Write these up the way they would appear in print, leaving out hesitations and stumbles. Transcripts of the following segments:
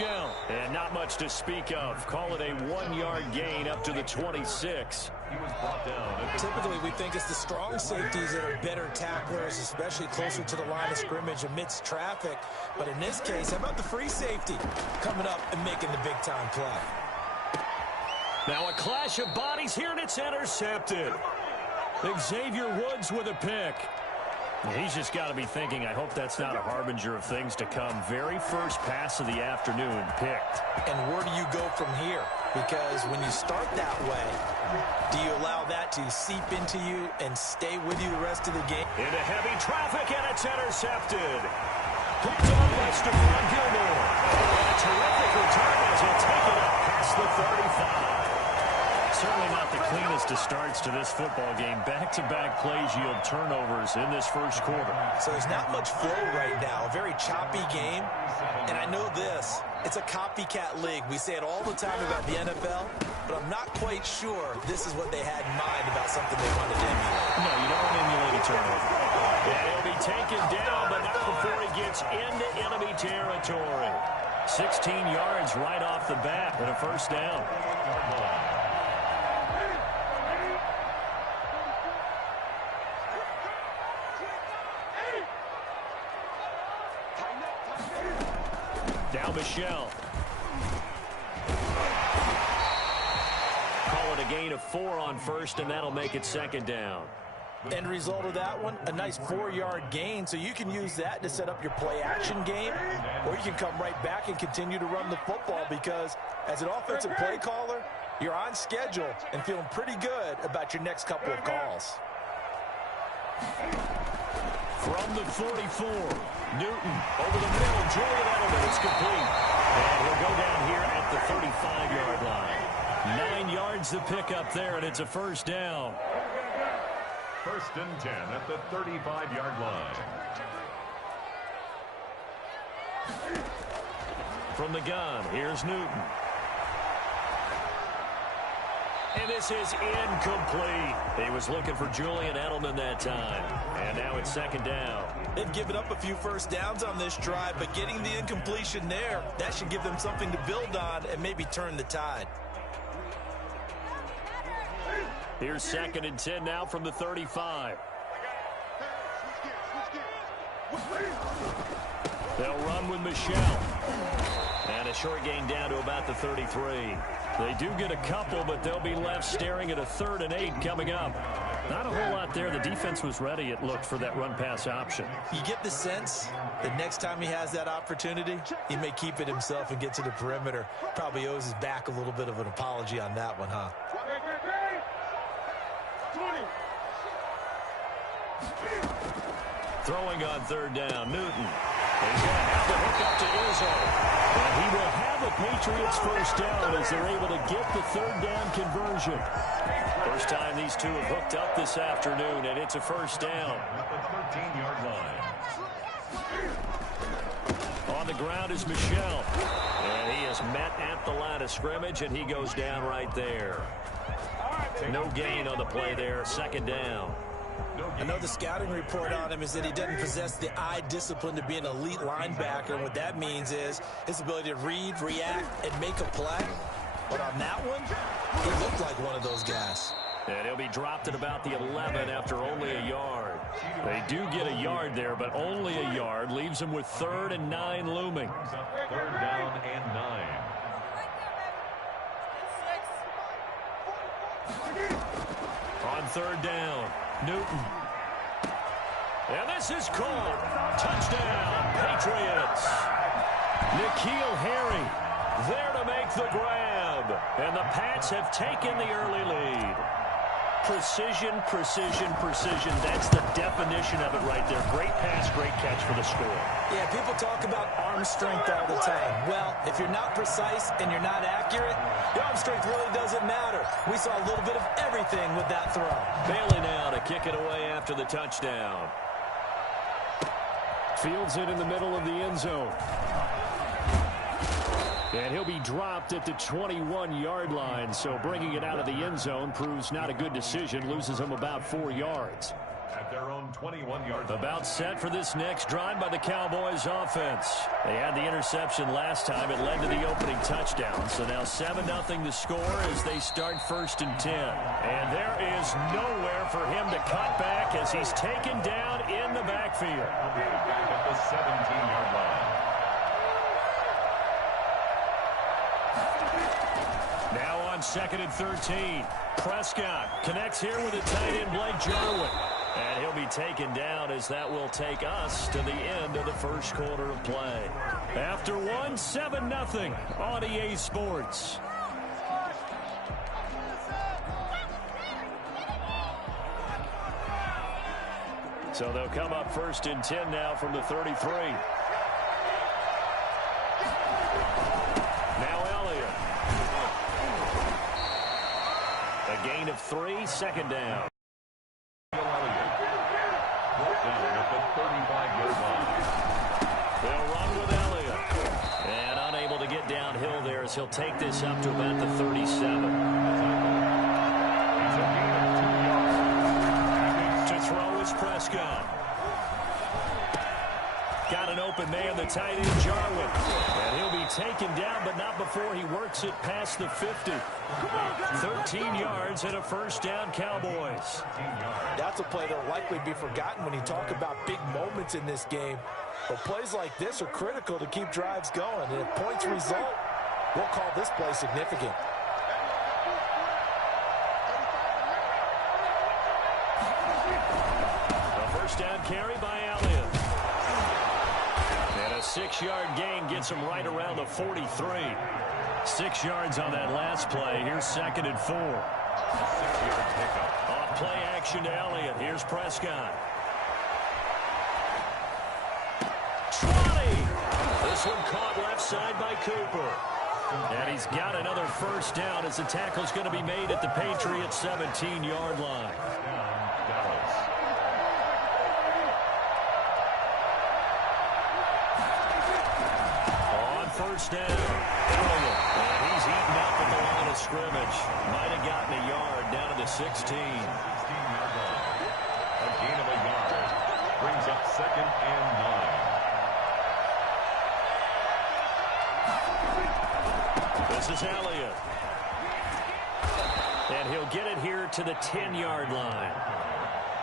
Michel. And not much to speak of. Call it a 1-yard gain up to the 26. He was brought down. Typically, we think it's the strong safeties that are better tacklers, especially closer to the line of scrimmage amidst traffic. But in this case, how about the free safety coming up and making the big-time play? Now a clash of bodies here, and it's intercepted. Xavier Woods with a pick. He's just got to be thinking, I hope that's not a harbinger of things to come. Very first pass of the afternoon picked. And where do you go from here? Because when you start that way, do you allow that to seep into you and stay with you the rest of the game? Into heavy traffic, and it's intercepted. Picked on by Stephon Gilmore. And a terrific return as he'll take it up past the 35. Certainly not the cleanest of starts to this football game. Back-to-back plays yield turnovers in this first quarter. So there's not much flow right now. A very choppy game. And I know this. It's a copycat league. We say it all the time about the NFL, but I'm not quite sure this is what they had in mind about something they wanted to emulate. No, you don't want to emulate a turnover. And he'll be taken down, but not before he gets into enemy territory. 16 yards right off the bat and a first down. Now Michel. Call it a gain of 4 on first, and that'll make it second down. End result of that one, a nice 4-yard gain, so you can use that to set up your play-action game, or you can come right back and continue to run the football because as an offensive play caller, you're on schedule and feeling pretty good about your next couple of calls. From the 44, Newton over the middle, Julian Edelman, it's complete. And he'll go down here at the 35-yard line. 9 yards to pick up there, and it's a first down. First and 10 at the 35-yard line. From the gun, here's Newton. And this is incomplete. He was looking for Julian Edelman that time. And now it's second down. They've given up a few first downs on this drive, but getting the incompletion there, that should give them something to build on and maybe turn the tide. Here's second and 10 now from the 35. They'll run with Michel. And a short gain down to about the 33. They do get a couple, but they'll be left staring at a 3rd and 8 coming up. Not a whole lot there. The defense was ready, it looked, for that run-pass option. You get the sense that next time he has that opportunity, he may keep it himself and get to the perimeter. Probably owes his back a little bit of an apology on that one, huh? Throwing on 3rd down, Newton. He's going to have the hook up to Izzo. And he will have a Patriots first down as they're able to get the 3rd down conversion. First time these two have hooked up this afternoon, and it's a first down. At the 13-yard line. On the ground is Michel. And he is met at the line of scrimmage, and he goes down right there. No gain on the play there, second down. I know the scouting report on him is that he doesn't possess the eye discipline to be an elite linebacker. And what that means is his ability to read, react, and make a play. But on that one, he looked like one of those guys. And he'll be dropped at about the 11 after only a yard. They do get a yard there, but only a yard. Leaves them with 3rd and 9 looming. 3rd down and 9. On 3rd down, Newton. And this is called. Touchdown, Patriots. N'Keal Harry there to make the grab. And the Pats have taken the early lead. Precision, precision, precision. That's the definition of it right there. Great pass, great catch for the score. Yeah, people talk about arm strength all the time. Well, if you're not precise and you're not accurate, your arm strength really doesn't matter. We saw a little bit of everything with that throw. Bailey now to kick it away after the touchdown. Fields it in the middle of the end zone. And he'll be dropped at the 21-yard line, so bringing it out of the end zone proves not a good decision, loses him about 4 yards. At their own 21-yard line. About set for this next drive by the Cowboys offense. They had the interception last time. It led to the opening touchdown. So now 7-0 the score as they start 1st and 10. And there is nowhere for him to cut back as he's taken down in the backfield. Back at the 17-yard line. Now on 2nd and 13. Prescott connects here with a tight end, Blake Jarwin. And he'll be taken down as that will take us to the end of the first quarter of play. After one, 7-0 on EA Sports. So they'll come up 1st and 10 now from the 33. Now Elliott. A gain of 3, 2nd down. They'll run with Elliott. And unable to get downhill there as he'll take this up to about the 37. To throw is Prescott. Got an open man, the tight end, Jarwin. And he'll be taken down, but not before he works it past the 50. 13 yards and a 1st down, Cowboys. That's a play that'll likely be forgotten when you talk about big moments in this game. But plays like this are critical to keep drives going. And if points result, we'll call this play significant. A 1st down carry by Elliott. And a 6-yard gain gets him right around the 43. 6 yards on that last play. Here's 2nd and 4. Off play action to Elliott. Here's Prescott. 20. This one caught left side by Cooper. And he's got another 1st down as the tackle's going to be made at the Patriots' 17-yard line. On 1st down, Elliott. And he's eaten up at the line of scrimmage. Might have gotten a yard down to the 16. 16-yard line. A gain of a yard. Brings up 2nd and 9. This is Elliott. And he'll get it here to the 10-yard line.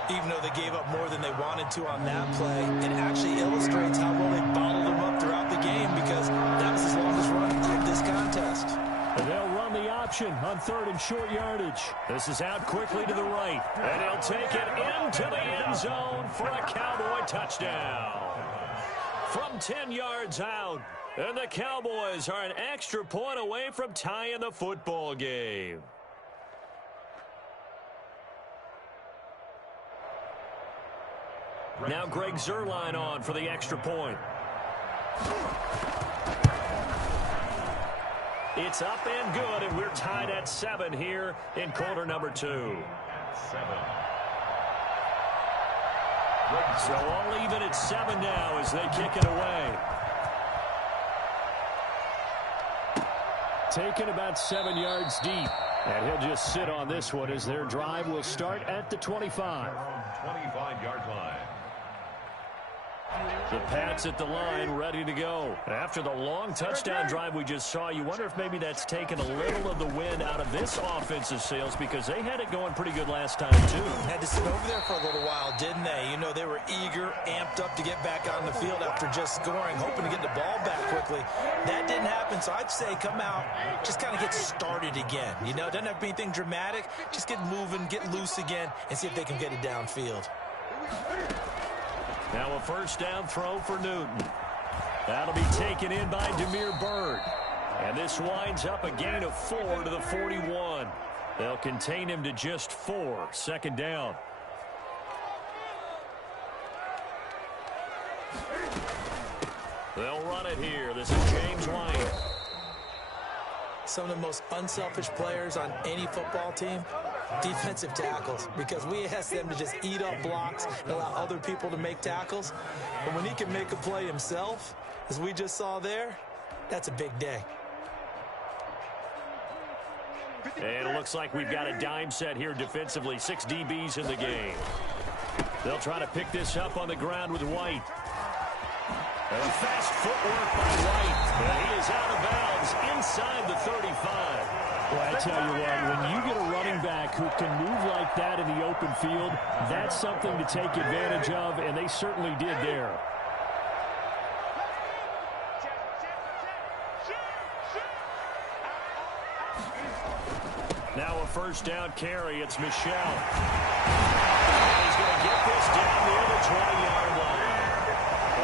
Even though they gave up more than they wanted to on that play, it actually illustrates how well they bottled them up throughout the game because that was his longest run of this contest. And they'll run the option on 3rd and short yardage. This is out quickly to the right. And he'll take it into the end zone for a Cowboy touchdown. From 10 yards out. And the Cowboys are an extra point away from tying the football game. Now Greg Zuerlein on for the extra point. It's up and good, and we're tied at 7 here in quarter number 2. 7. So all even at 7 now as they kick it away. Taken about 7 yards deep. And he'll just sit on this one as their drive will start at the 25. 25-yard line. The Pats at the line, ready to go. After the long touchdown drive we just saw, you wonder if maybe that's taken a little of the wind out of this offensive sails because they had it going pretty good last time, too. Had to sit over there for a little while, didn't they? You know, they were eager, amped up to get back on the field after just scoring, hoping to get the ball back quickly. That didn't happen, so I'd say come out, just kind of get started again. You know, doesn't have to be anything dramatic. Just get moving, get loose again, and see if they can get it downfield. Now a 1st down throw for Newton. That'll be taken in by Damiere Byrd. And this winds up a gain of 4 to the 41. They'll contain him to just 4. 2nd down. They'll run it here. This is James White. Some of the most unselfish players on any football team, defensive tackles, because we ask them to just eat up blocks and allow other people to make tackles. But when he can make a play himself, as we just saw there, that's a big day. And it looks like we've got a dime set here defensively. 6 DBs in the game. They'll try to pick this up on the ground with White. And a fast footwork by White. And he is out of bounds inside the 35. Well, I tell you what, when you get a running back who can move like that in the open field, that's something to take advantage of, and they certainly did there. Now a first down carry. It's Michel. And he's going to get this down near the 20-yard line.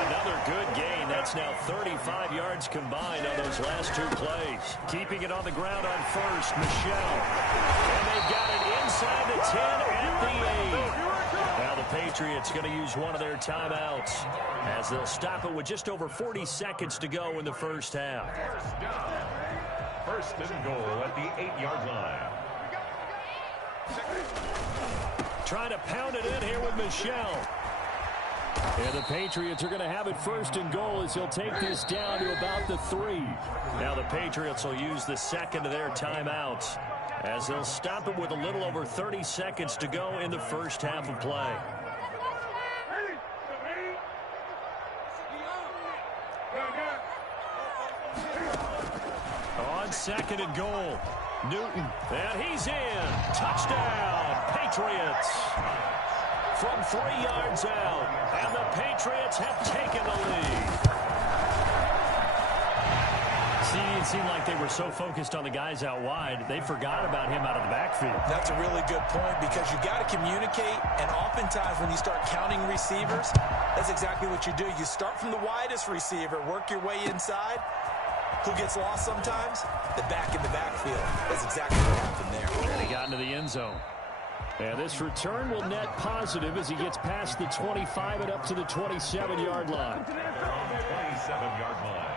Another good gain. That's now 35 yards combined on those last two plays. Keeping it on the ground on first, Michel. And they've got it inside the 10 at the 8. Now the Patriots going to use one of their timeouts as they'll stop it with just over 40 seconds to go in the first half. First and goal at the 8-yard line. Trying to pound it in here with Michel. And the Patriots are going to have it first and goal as he'll take this down to about the 3. Now the Patriots will use the second of their timeouts as they'll stop it with a little over 30 seconds to go in the first half of play. On second and goal, Newton, and he's in. Touchdown, Patriots. From 3 yards out, and the Patriots have taken the lead. See, it seemed like they were so focused on the guys out wide, they forgot about him out of the backfield. That's a really good point because you got to communicate, and oftentimes when you start counting receivers, that's exactly what you do. You start from the widest receiver, work your way inside. Who gets lost sometimes? The back in the backfield. That's exactly what happened there. And he got into the end zone. And this return will net positive as he gets past the 25 and up to the 27-yard line. 27-yard line.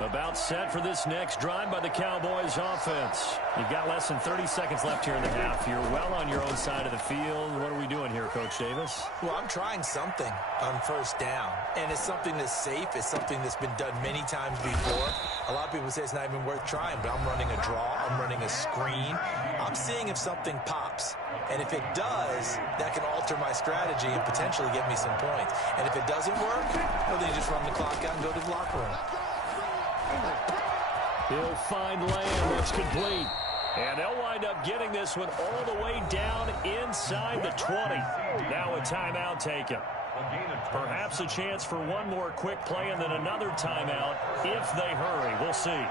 About set for this next drive by the Cowboys offense. You've got less than 30 seconds left here in the half. You're well on your own side of the field. What are we doing here, Coach Davis? Well, I'm trying something on first down, and it's something that's safe. It's something that's been done many times before. A lot of people say it's not even worth trying, but I'm running a draw. I'm running a screen. I'm seeing if something pops, and if it does, that can alter my strategy and potentially get me some points. And if it doesn't work, well, then you just run the clock out and go to the locker room. He'll find Lamb. That's complete. And they'll wind up getting this one all the way down inside the 20. Now a timeout taken. Perhaps a chance for one more quick play and then another timeout if they hurry. We'll see.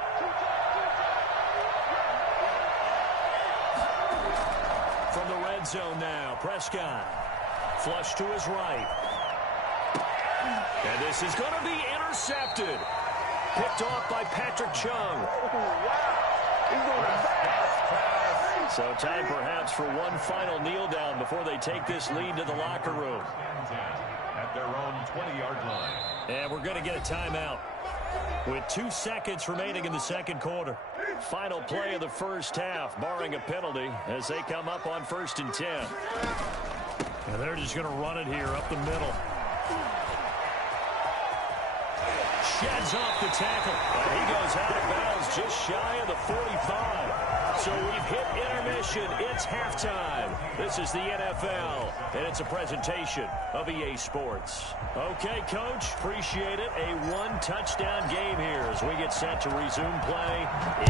From the red zone now, Prescott. Flush to his right. And this is going to be intercepted. Picked off by Patrick Chung. So time perhaps for one final kneel down before they take this lead to the locker room. At their own 20-yard line. And we're going to get a timeout with 2 seconds remaining in the second quarter. Final play of the first half, barring a penalty, as they come up on 1st and 10. And they're just going to run it here up the middle. Sheds off the tackle. And he goes out of bounds just shy of the 45. So we've hit intermission. It's halftime. This is the NFL, and it's a presentation of EA Sports. Okay, Coach, appreciate it. A one-touchdown game here as we get set to resume play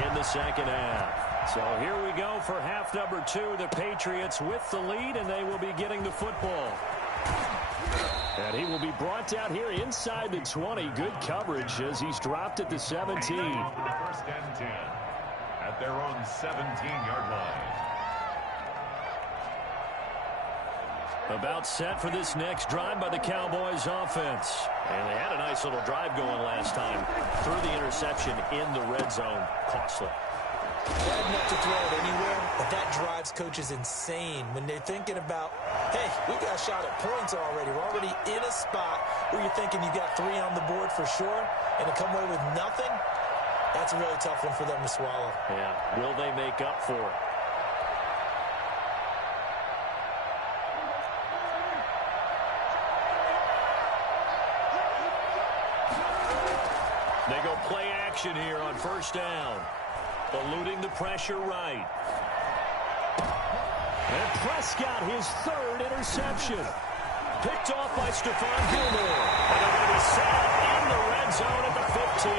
in the second half. So here we go for half number 2. The Patriots with the lead, and they will be getting the football. And he will be brought down here inside the 20. Good coverage as he's dropped at the 17. 1st and 10 at their own 17-yard line. About set for this next drive by the Cowboys offense. And they had a nice little drive going last time. Threw the interception in the red zone. Costly. Bad enough to throw it anywhere, but that drives coaches insane when they're thinking about, hey, we got a shot at points already. We're already in a spot where you're thinking you got 3 on the board for sure, and to come away with nothing, that's a really tough one for them to swallow. Yeah, will they make up for it? They go play action here on 1st down. Eluding the pressure right. And Prescott, his third interception. Picked off by Stephon Gilmore. And they're going to be set up in the red zone at the 15.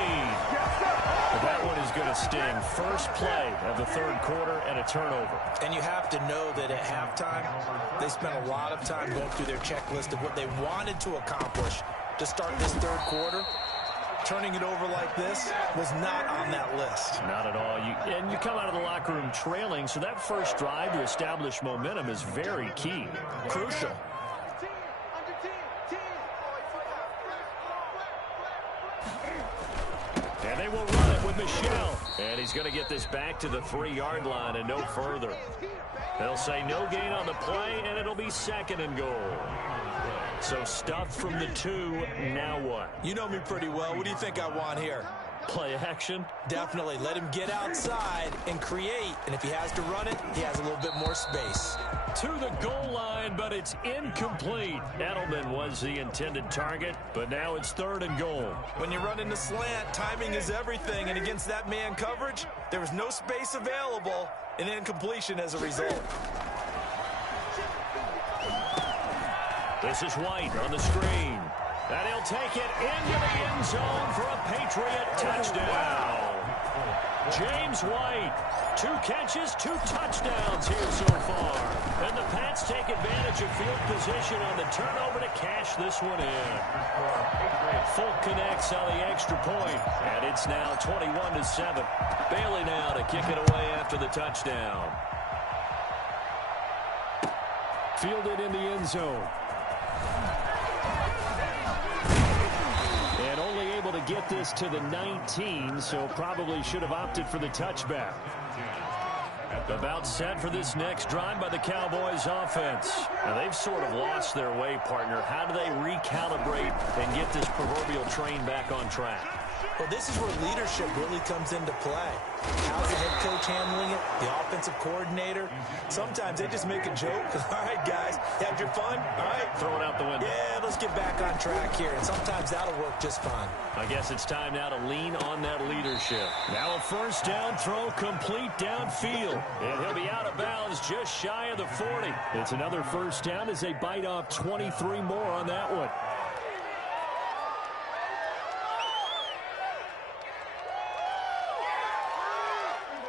But that one is going to sting. First play of the third quarter and a turnover. And you have to know that at halftime, they spent a lot of time going through their checklist of what they wanted to accomplish to start this third quarter. Turning it over like this was not on that list. Not at all. And you come out of the locker room trailing, so that first drive to establish momentum is very key. Crucial. And they will run it with Michel. And he's going to get this back to the 3-yard line and no further. They'll say no gain on the play, and it'll be second and goal. So stuffed from the 2, now what? You know me pretty well. What do you think I want here? Play action? Definitely. Let him get outside and create. And if he has to run it, he has a little bit more space. To the goal line, but it's incomplete. Edelman was the intended target, but now it's third and goal. When you run in the slant, timing is everything. And against that man coverage, there was no space available, and incompletion as a result. This is White on the screen. And he'll take it into the end zone for a Patriot touchdown. James White, 2 catches, 2 touchdowns here so far. And the Pats take advantage of field position on the turnover to cash this one in. Folk connects on the extra point, and it's now 21-7. Bailey now to kick it away after the touchdown. Fielded in the end zone. And only able to get this to the 19, so probably should have opted for the touchback. About set for this next drive by the Cowboys offense. Now they've sort of lost their way, partner. How do they recalibrate and get this proverbial train back on track? Well, this is where leadership really comes into play. How's the head coach handling it? The offensive coordinator? Sometimes they just make a joke. All right, guys, had your fun? All right. Throw it out the window. Yeah, let's get back on track here. And sometimes that'll work just fine. I guess it's time now to lean on that leadership. Now a first down throw complete downfield. And he'll be out of bounds just shy of the 40. It's another first down as they bite off 23 more on that one.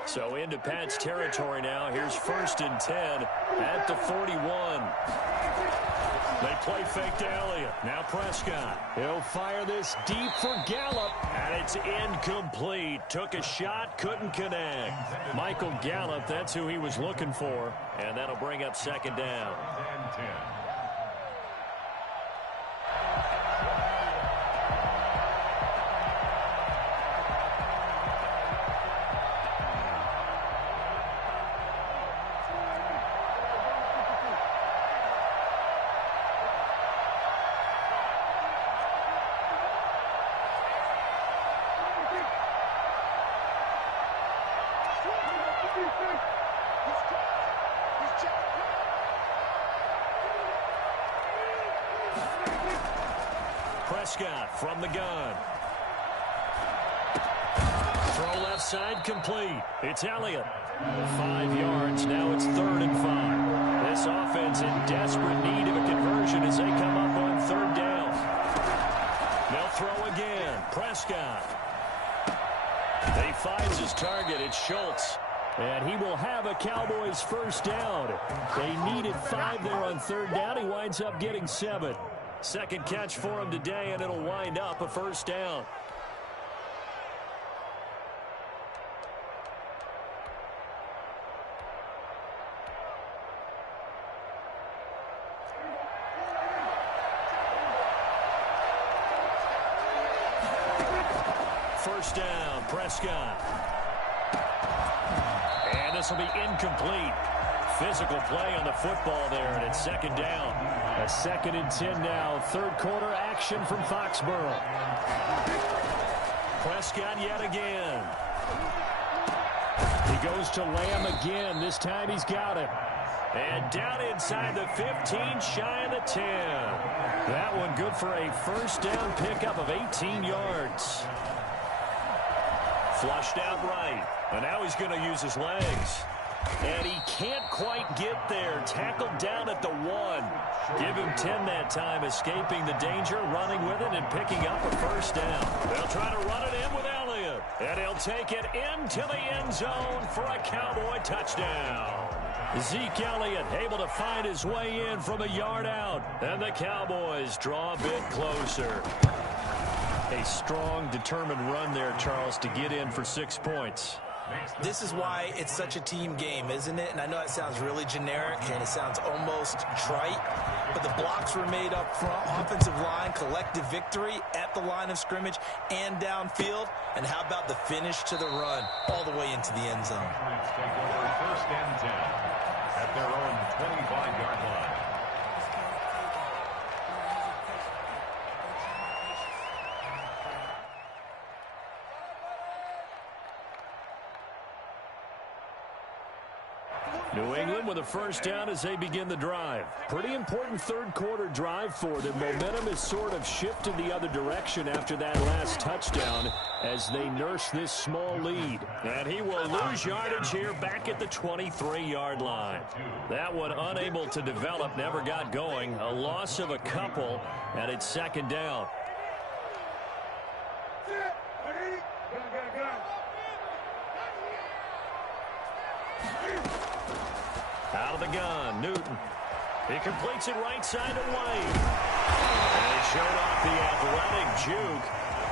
So into Pat's territory now. Here's 1st and 10 at the 41. They play fake to Elliott. Now Prescott. He'll fire this deep for Gallup. And it's incomplete. Took a shot, couldn't connect. Michael Gallup, that's who he was looking for. And that'll bring up second down. Prescott from the gun. Throw left side complete. It's Elliott. 5 yards. Now it's 3rd and 5. This offense in desperate need of a conversion as they come up on 3rd down. They'll throw again. Prescott. He finds his target. It's Schultz. And he will have a Cowboys first down. They needed 5 there on 3rd down. He winds up getting 7. Second catch for him today, and it'll wind up a first down. First down, Prescott. And this will be incomplete. Physical play on the football there, and it's second down. A 2nd and 10 now. 3rd quarter action from Foxborough. Prescott yet again. He goes to Lamb again. This time he's got it. And down inside the 15, shy of the 10. That one good for a first down pickup of 18 yards. Flushed out right. And now he's going to use his legs. And he can't quite get there. Tackled down at the 1. Give him 10 that time, escaping the danger, running with it, and picking up a first down. They'll try to run it in with Elliott. And he'll take it into the end zone for a Cowboy touchdown. Zeke Elliott able to find his way in from a yard out. And the Cowboys draw a bit closer. A strong, determined run there, Charles, to get in for 6 points. This is why it's such a team game, isn't it? And I know it sounds really generic and it sounds almost trite, but the blocks were made up front, offensive line, collective victory at the line of scrimmage and downfield. And how about the finish to the run all the way into the end zone? Take over first and 10 at their own 25-yard line. New England with a first down as they begin the drive. Pretty important third quarter drive for them. Momentum has sort of shifted the other direction after that last touchdown as they nurse this small lead. And he will lose yardage here back at the 23-yard line. That one unable to develop, never got going. A loss of a couple, and it's second down. Out of the gun, Newton. He completes it right side to White. And he showed off the athletic juke.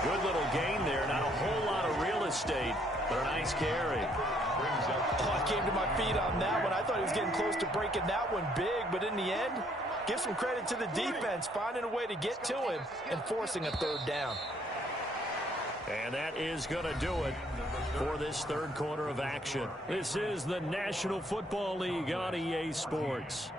Good little gain there. Not a whole lot of real estate, but a nice carry. Oh, I came to my feet on that one. I thought he was getting close to breaking that one big, but in the end, give some credit to the defense, finding a way to get to him and forcing a third down. And that is going to do it for this third quarter of action. This is the National Football League on EA Sports.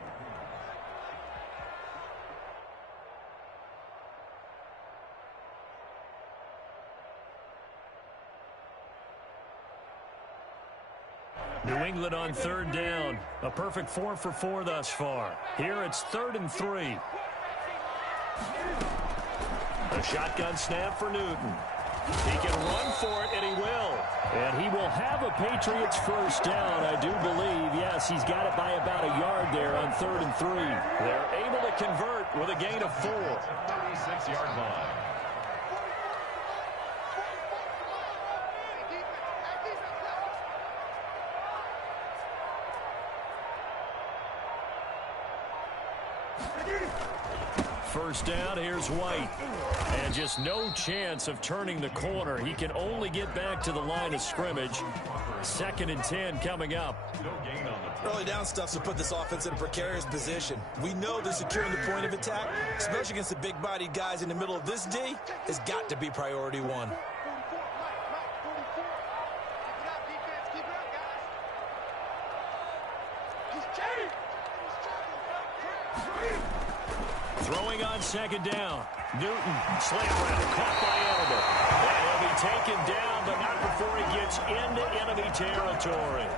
New England on third down. A perfect 4 for 4 thus far. Here it's 3rd and 3. A shotgun snap for Newton. He can run for it, and he will. And he will have a Patriots first down, I do believe. Yes, he's got it by about a yard there on 3rd and 3. They're able to convert with a gain of 4. 36-yard line. First down, here's White. And just no chance of turning the corner. He can only get back to the line of scrimmage. 2nd and 10 coming up. Early down stuff to put this offense in a precarious position. We know they're securing the point of attack, especially against the big-bodied guys in the middle of this D, has got to be priority 1. Throwing on 2nd down. Newton, slant route, caught by elbow. And he'll be taken down, but not before he gets into enemy territory.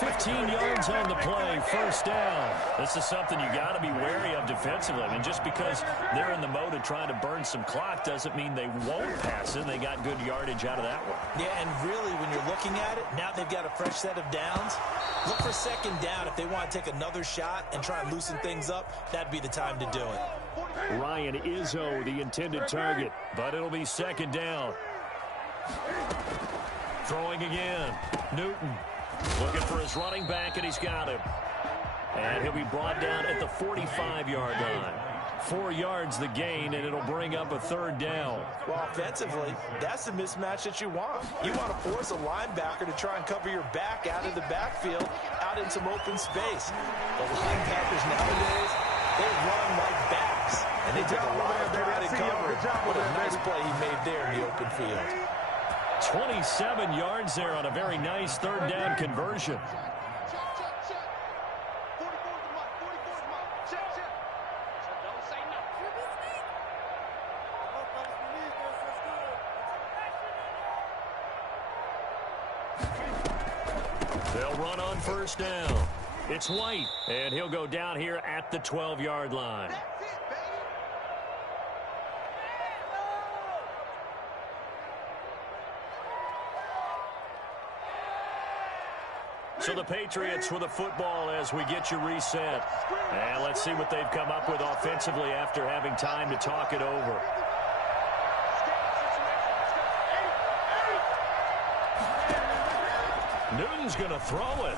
15 yards on the play, first down. This is something you got to be wary of defensively. I mean, just because they're in the mode of trying to burn some clock doesn't mean they won't pass it. They got good yardage out of that one. Yeah, and really, when you're looking at it, now they've got a fresh set of downs. Look for 2nd down. If they want to take another shot and try and loosen things up, that'd be the time to do it. Ryan Izzo, the intended target, but it'll be 2nd down. Throwing again. Newton looking for his running back, and he's got him. And he'll be brought down at the 45-yard line. 4 yards the gain, and it'll bring up a 3rd down. Well, offensively, that's the mismatch that you want. You want to force a linebacker to try and cover your back out of the backfield, out in some open space. The linebackers nowadays, they run like backs, and they take a lot of pride in coverage. What a nice play he made there in the open field. 27 yards there on a very nice 3rd down conversion. They'll run on first down. It's White, and he'll go down here at the 12-yard line. So the Patriots with the football as we get you reset. And let's see what they've come up with offensively after having time to talk it over. Newton's going to throw it.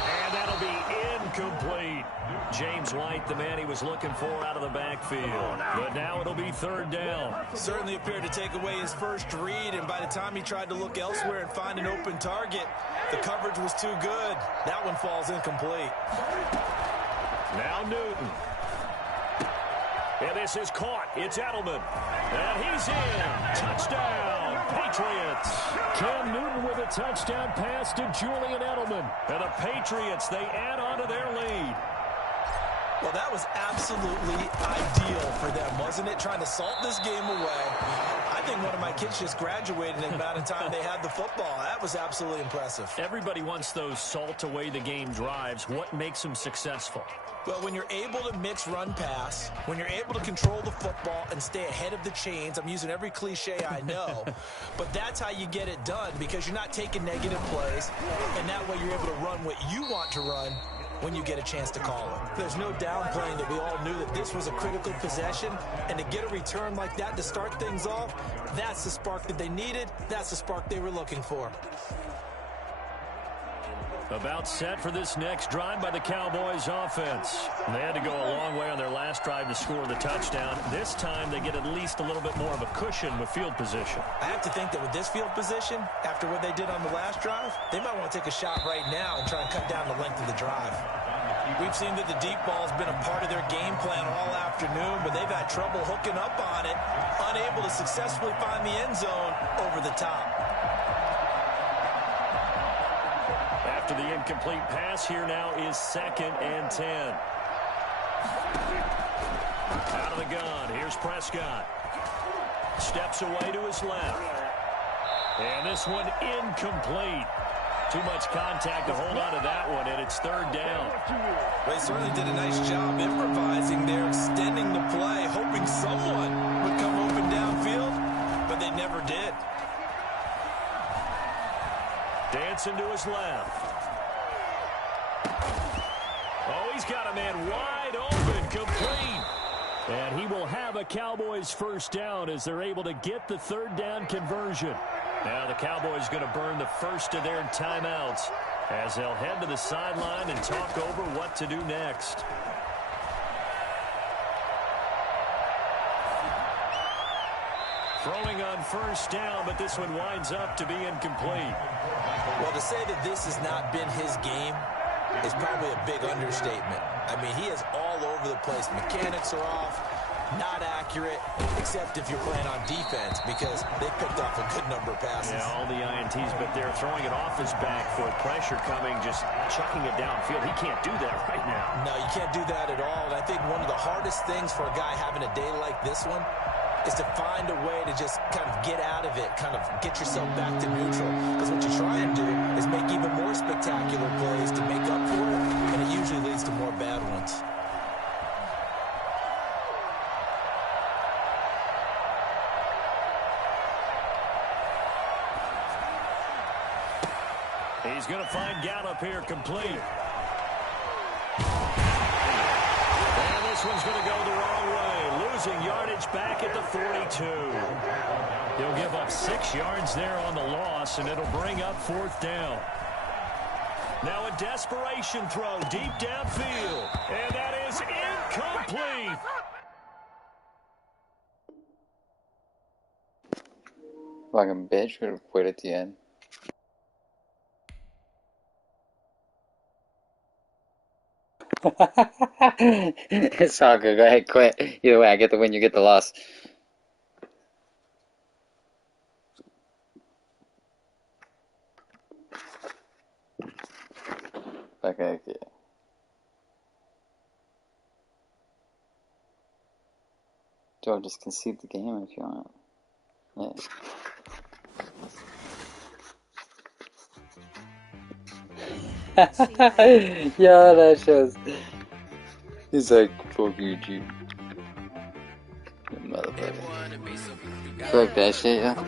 And that'll be incomplete. James White, the man he was looking for out of the backfield. But now it'll be third down. Certainly appeared to take away his first read, and by the time he tried to look elsewhere and find an open target, the coverage was too good. That one falls incomplete. Now Newton. And this is caught. It's Edelman. And he's in. Touchdown, Patriots. Cam Newton with a touchdown pass to Julian Edelman. And the Patriots, they add on to their lead. Well, that was absolutely ideal for them, wasn't it? Trying to salt this game away. I think one of my kids just graduated in the amount of time they had the football. That was absolutely impressive. Everybody wants those salt away the game drives. What makes them successful? Well, when you're able to mix run-pass, when you're able to control the football and stay ahead of the chains, I'm using every cliche I know, but that's how you get it done because you're not taking negative plays, and that way you're able to run what you want to run when you get a chance to call it. There's no downplaying that we all knew that this was a critical possession, and to get a return like that to start things off, that's the spark that they needed, that's the spark they were looking for. About set for this next drive by the Cowboys offense. They had to go a long way on their last drive to score the touchdown. This time they get at least a little bit more of a cushion with field position. I have to think that with this field position, after what they did on the last drive, they might want to take a shot right now and try and cut down the length of the drive. We've seen that the deep ball has been a part of their game plan all afternoon, but they've had trouble hooking up on it, unable to successfully find the end zone over the top. After the incomplete pass, here now is 2nd and 10. Out of the gun, here's Prescott. Steps away to his left. And this one incomplete. Too much contact to hold on to that one, and it's 3rd down. They certainly did a nice job improvising there, extending the play, hoping someone would come open downfield, but they never did. Dancing to his left. Oh, he's got a man wide open, complete. And he will have a Cowboys first down as they're able to get the 3rd down conversion. Now the Cowboys going to burn the first of their timeouts as they'll head to the sideline and talk over what to do next. Throwing on first down, but this one winds up to be incomplete. Well, to say that this has not been his game is probably a big understatement. I mean, he is all over the place. Mechanics are off, not accurate, except if you're playing on defense because they picked off a good number of passes. Yeah, all the INTs, but they're throwing it off his back for pressure coming, just chucking it downfield. He can't do that right now. No, you can't do that at all. And I think one of the hardest things for a guy having a day like this one is to find a way to just kind of get out of it, kind of get yourself back to neutral. Because what you try and do is make even more spectacular plays to make up for it, and it usually leads to more bad ones. He's going to find Gallup here complete. And this one's going to go the wrong way. Losing yardage back at the 42. He'll give up 6 yards there on the loss, and it'll bring up 4th down. Now a desperation throw deep downfield. And that is incomplete. Fucking bitch would have quit at the end. It's all good. Go ahead, quit. Either way, I get the win, you get the loss. Okay, yeah. Joe, just concede the game if you want. Yeah. Yeah, that shows. He's like, fuck you, G. Motherfucker. Fuck that shit, yeah.